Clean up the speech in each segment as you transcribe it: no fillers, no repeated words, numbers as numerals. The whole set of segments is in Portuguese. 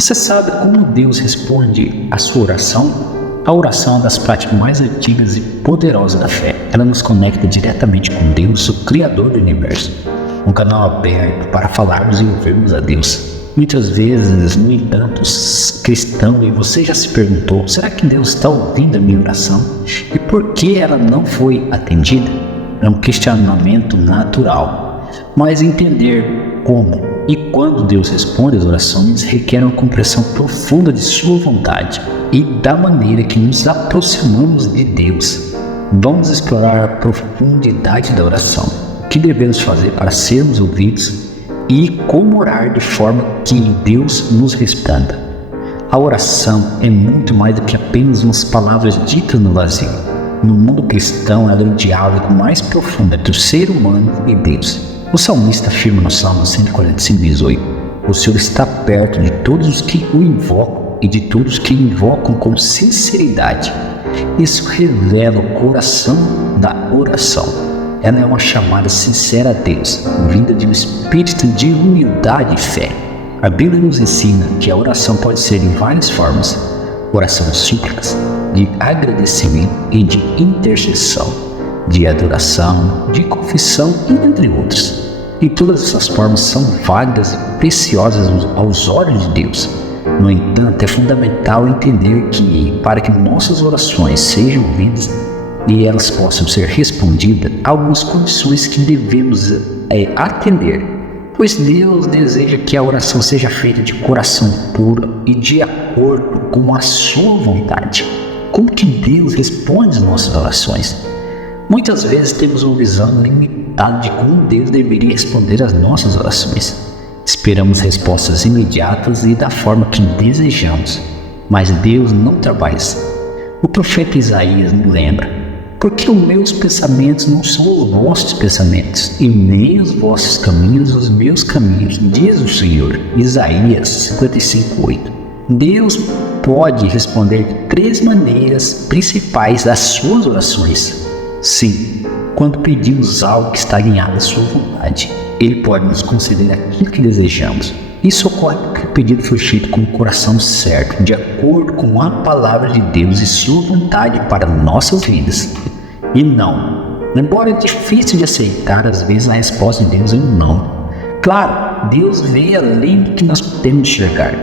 Você sabe como Deus responde à sua oração? A oração é uma das práticas mais antigas e poderosas da fé. Ela nos conecta diretamente com Deus, o Criador do Universo. Um canal aberto para falarmos e ouvirmos a Deus. Muitas vezes, no entanto, cristão, e você já se perguntou, será que Deus está ouvindo a minha oração? E por que ela não foi atendida? É um questionamento natural. Mas entender como e quando Deus responde às orações requer uma compreensão profunda de sua vontade e da maneira que nos aproximamos de Deus. Vamos explorar a profundidade da oração, o que devemos fazer para sermos ouvidos e como orar de forma que Deus nos responda. A oração é muito mais do que apenas umas palavras ditas no vazio. No mundo cristão, ela é o diálogo mais profundo entre o ser humano e Deus. O salmista afirma no Salmo 145:18: o Senhor está perto de todos os que o invocam e de todos que o invocam com sinceridade. Isso revela o coração da oração. Ela é uma chamada sincera a Deus, vinda de um espírito de humildade e fé. A Bíblia nos ensina que a oração pode ser em várias formas: oração súplicas, de agradecimento e de intercessão, de adoração, de confissão e entre outros. E todas essas formas são válidas e preciosas aos olhos de Deus. No entanto, é fundamental entender que, para que nossas orações sejam ouvidas e elas possam ser respondidas, há algumas condições que devemos atender, pois Deus deseja que a oração seja feita de coração puro e de acordo com a sua vontade. Como que Deus responde às nossas orações? Muitas vezes temos uma visão limitada de como Deus deveria responder às nossas orações. Esperamos respostas imediatas e da forma que desejamos, mas Deus não trabalha assim. O profeta Isaías nos lembra: porque os meus pensamentos não são os vossos pensamentos, e nem os vossos caminhos os meus caminhos, diz o Senhor. Isaías 55:8. Deus pode responder de 3 maneiras principais às suas orações. Sim, quando pedimos algo que está alinhado à sua vontade, Ele pode nos conceder aquilo que desejamos. Isso ocorre porque o pedido foi feito com o coração certo, de acordo com a palavra de Deus e sua vontade para nossas vidas. E não, embora é difícil de aceitar, às vezes a resposta de Deus é um não. Claro, Deus vê além do que nós podemos enxergar.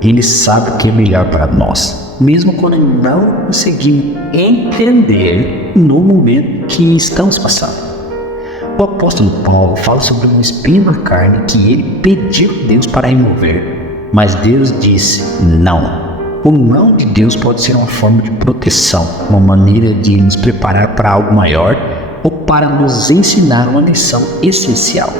Ele sabe o que é melhor para nós, mesmo quando não conseguimos entender no momento que estamos passando. O apóstolo Paulo fala sobre um espinho na carne que ele pediu a Deus para remover, mas Deus disse não. O não de Deus pode ser uma forma de proteção, uma maneira de nos preparar para algo maior ou para nos ensinar uma lição essencial.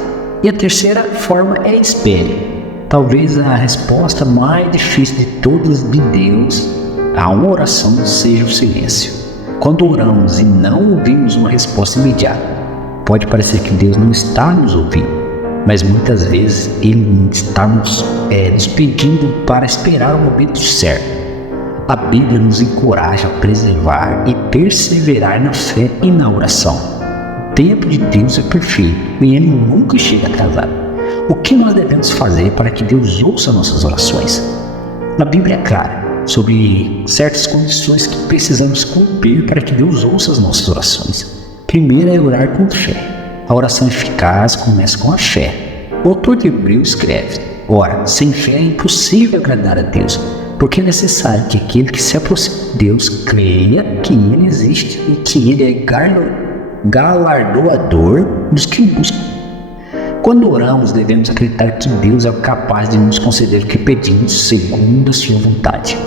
E a terceira forma é espere. Talvez a resposta mais difícil de todas de Deus a uma oração seja o silêncio. Quando oramos e não ouvimos uma resposta imediata, pode parecer que Deus não está nos ouvindo, mas muitas vezes Ele está nos pedindo para esperar o momento certo. A Bíblia nos encoraja a preservar e perseverar na fé e na oração. O tempo de Deus é perfeito e Ele nunca chega atrasado. O que nós devemos fazer para que Deus ouça nossas orações? A Bíblia é clara sobre certas condições que precisamos cumprir para que Deus ouça as nossas orações. Primeiro é orar com fé. A oração eficaz começa com a fé. O autor de Hebreus escreve: ora, sem fé é impossível agradar a Deus, porque é necessário que aquele que se aproxima de Deus creia que Ele existe e que Ele é galardoador dos que o buscam. Quando oramos, devemos acreditar que Deus é capaz de nos conceder o que pedimos segundo a sua vontade.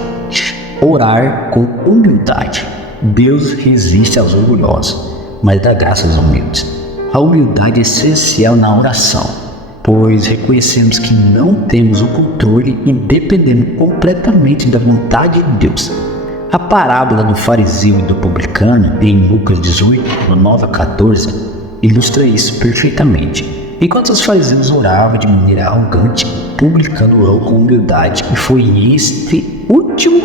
Orar com humildade. Deus resiste aos orgulhosos, mas dá graça aos humildes. A humildade é essencial na oração, pois reconhecemos que não temos o controle e dependemos completamente da vontade de Deus. A parábola do fariseu e do publicano, em Lucas 18, 9 a 14, ilustra isso perfeitamente. Enquanto os fariseus oravam de maneira arrogante, o publicano orou com humildade, e foi este último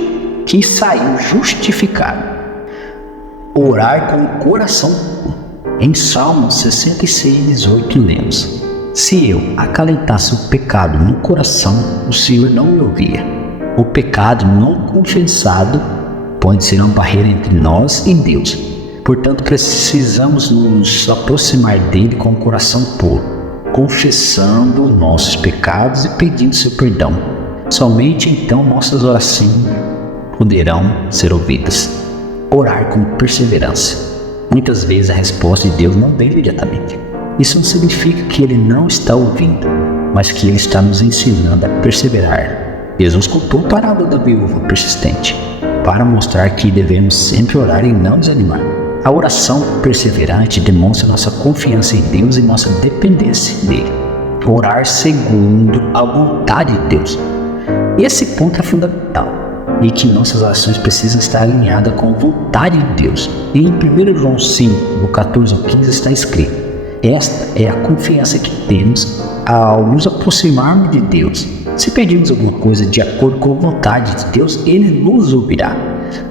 que saiu justificado. Orar com o coração. Em Salmo 66:18 lemos: se eu acalentasse o pecado no coração, o Senhor não me ouvia. O pecado não confessado pode ser uma barreira entre nós e Deus. Portanto, precisamos nos aproximar dele com o coração puro, confessando nossos pecados e pedindo seu perdão. Somente então nossas orações poderão ser ouvidas. Orar com perseverança. Muitas vezes a resposta de Deus não vem imediatamente. Isso não significa que ele não está ouvindo, mas que ele está nos ensinando a perseverar. Jesus contou a parábola da viúva persistente para mostrar que devemos sempre orar e não desanimar. A oração perseverante demonstra nossa confiança em Deus e nossa dependência dele. Orar segundo a vontade de Deus. Esse ponto é fundamental e que nossas orações precisam estar alinhadas com a vontade de Deus. E em 1 João 5, do 14 ao 15 está escrito: esta é a confiança que temos ao nos aproximarmos de Deus. Se pedirmos alguma coisa de acordo com a vontade de Deus, Ele nos ouvirá.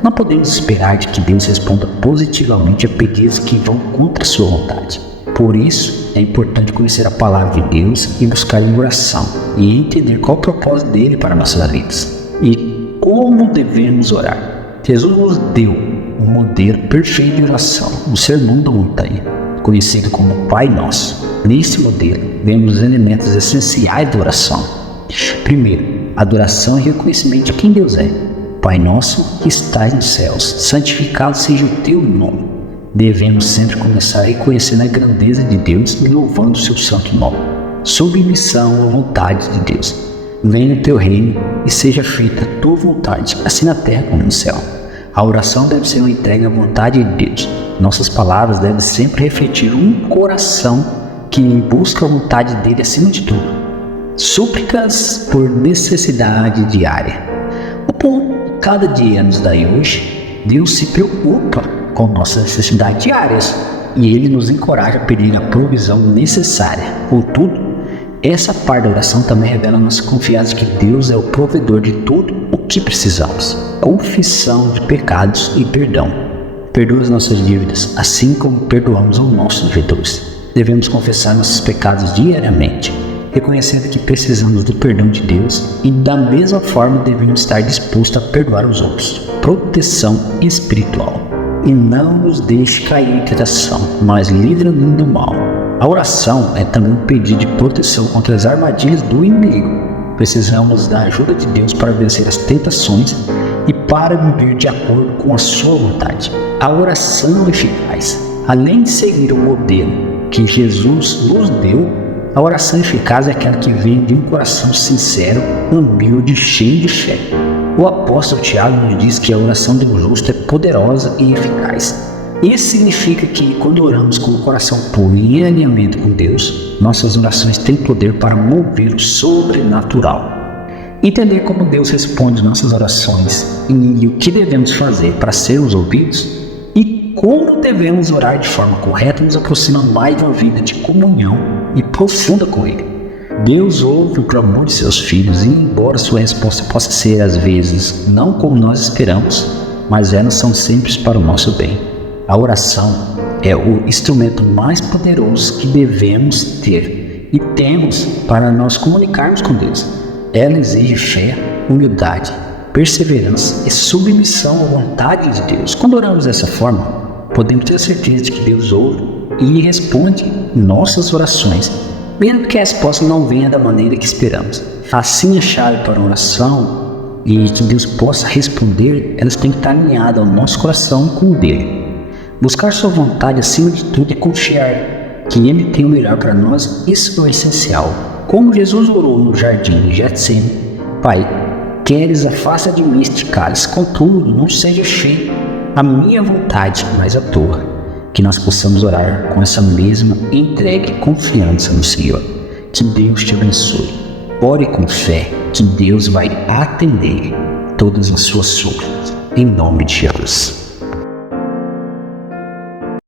Não podemos esperar de que Deus responda positivamente a pedidos que vão contra a sua vontade. Por isso, é importante conhecer a palavra de Deus e buscar em oração e entender qual o propósito dele para nossas vidas e como devemos orar. Jesus nos deu um modelo perfeito de oração, o Sermão da Montanha, conhecido como Pai Nosso. Nesse modelo, vemos os elementos essenciais da oração. Primeiro, adoração e reconhecimento de quem Deus é. Pai nosso que estás nos céus, santificado seja o teu nome. Devemos sempre começar reconhecendo a grandeza de Deus e louvando o seu santo nome. Submissão à vontade de Deus. Venha o teu reino e seja feita a tua vontade, assim na terra como no céu. A oração deve ser uma entrega à vontade de Deus. Nossas palavras devem sempre refletir um coração que busca a vontade dele acima de tudo. Súplicas por necessidade diária. O pão cada dia nos dai hoje. Deus se preocupa com nossas necessidades diárias e Ele nos encoraja a pedir a provisão necessária. Contudo, essa parte da oração também revela nossa confiança que Deus é o provedor de tudo o que precisamos. Confissão de pecados e perdão. Perdoa as nossas dívidas, assim como perdoamos aos nossos devedores. Devemos confessar nossos pecados diariamente, reconhecendo que precisamos do perdão de Deus e da mesma forma devemos estar dispostos a perdoar os outros. Proteção espiritual. E não nos deixe cair em tentação, mas livra-nos do mal. A oração é também um pedido de proteção contra as armadilhas do inimigo. Precisamos da ajuda de Deus para vencer as tentações e para viver de acordo com a sua vontade. A oração eficaz. Além de seguir o modelo que Jesus nos deu, a oração eficaz é aquela que vem de um coração sincero, humilde e cheio de fé. O apóstolo Tiago nos diz que a oração do justo é poderosa e eficaz. Isso significa que quando oramos com o coração puro e em alinhamento com Deus, nossas orações têm poder para mover o sobrenatural. Entender como Deus responde nossas orações e o que devemos fazer para sermos ouvidos e como devemos orar de forma correta nos aproxima mais de uma vida de comunhão e profunda com Ele. Deus ouve o clamor de seus filhos e, embora sua resposta possa ser às vezes não como nós esperamos, mas elas são sempre para o nosso bem. A oração é o instrumento mais poderoso que devemos ter e temos para nós comunicarmos com Deus. Ela exige fé, humildade, perseverança e submissão à vontade de Deus. Quando oramos dessa forma, podemos ter certeza de que Deus ouve e responde nossas orações, mesmo que a resposta não venha da maneira que esperamos. Assim, a chave para a oração e que Deus possa responder, elas têm que estar alinhadas ao nosso coração com o dele. Buscar sua vontade acima de tudo é confiar que Ele tem o melhor para nós. Isso é o essencial. Como Jesus orou no jardim de Getsemane: Pai, queres, afasta de mim este cálice, contudo, não seja feita a minha vontade, mas a tua. Que nós possamos orar com essa mesma entrega e confiança no Senhor. Que Deus te abençoe. Ore com fé, que Deus vai atender todas as suas súplicas. Em nome de Jesus.